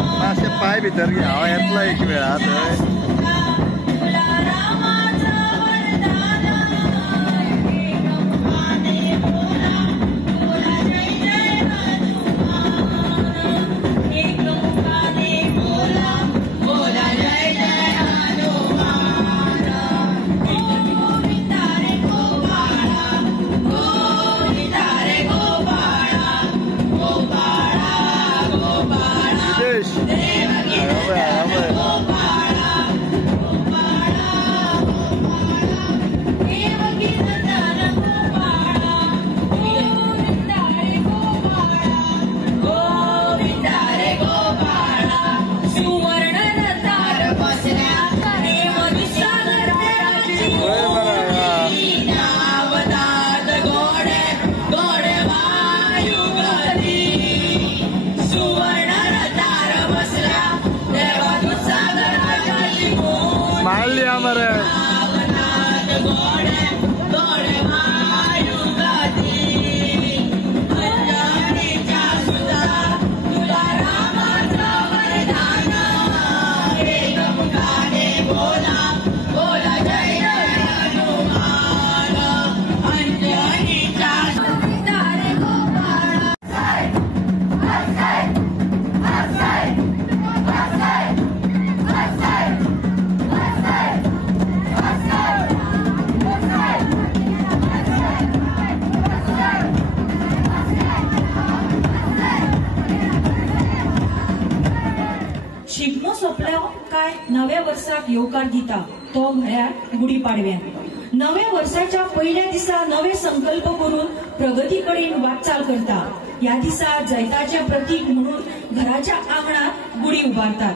मातशे पाय भितर घे हांव येतलो एक वेळा थंय मारली हमारे शिगमो सोपलो काय नव्या वर्साक येवकार दिता तो म्हळ्यार गुढीपाडव्याक। नव्या वर्साच्या पहिल्या दिसा नवे संकल्प करून प्रगती कडेन वाटचाल करता। या दिसा जैताचे प्रतीक म्हणून घराच्या आंगणात गुढी उबारतात।